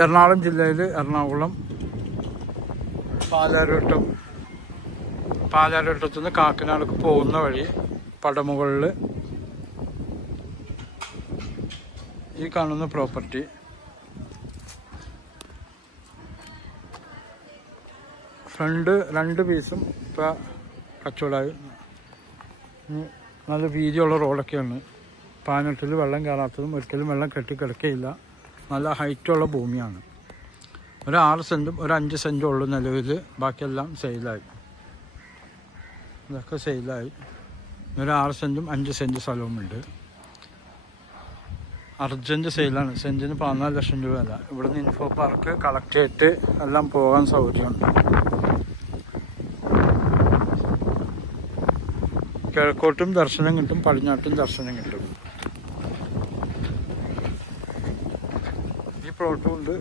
എറണാകുളം ജില്ലയിൽ എറണാകുളം പാലാരിവട്ടത്തു നിന്ന് കാക്കനാടേക്ക് പോകുന്ന വഴി പടമുകളിൽ ഈ കാണുന്ന പ്രോപ്പർട്ടി ഫ്രണ്ട് 2 പീസും ഇപ്പോൾ കച്ചവടമായി. നല്ല വീതിയുള്ള റോഡൊക്കെയാണ്. പാനട്ടിൽ വെള്ളം കയറാത്തതും ഒരിക്കലും വെള്ളം കെട്ടിക്കിടക്കുകയില്ല. നല്ല ഹൈറ്റുള്ള ഭൂമിയാണ്. ഒരു 6 സെൻറ്റും ഒരു 5 സെൻറ്റും ഉള്ളു നിലവിൽ. ബാക്കിയെല്ലാം സെയിലായി. ഇതൊക്കെ സെയിലായി. ഒരു 6 സെൻറ്റും 5 സെൻറ്റ് സ്ഥലവുമുണ്ട്. അർജൻറ്റ് സെയിലാണ്. സെൻറ്റിന് 14 ലക്ഷം രൂപ അല്ല. ഇവിടുന്ന് ഇൻഫോ പാർക്ക് കളക്ടറേറ്റ് എല്ലാം പോകാൻ സൗകര്യമുണ്ട്. കിഴക്കോട്ടും ദർശനം കിട്ടും, പടിഞ്ഞാട്ടും ദർശനം കിട്ടും. ഈ പ്ലോട്ടും ഉണ്ട്.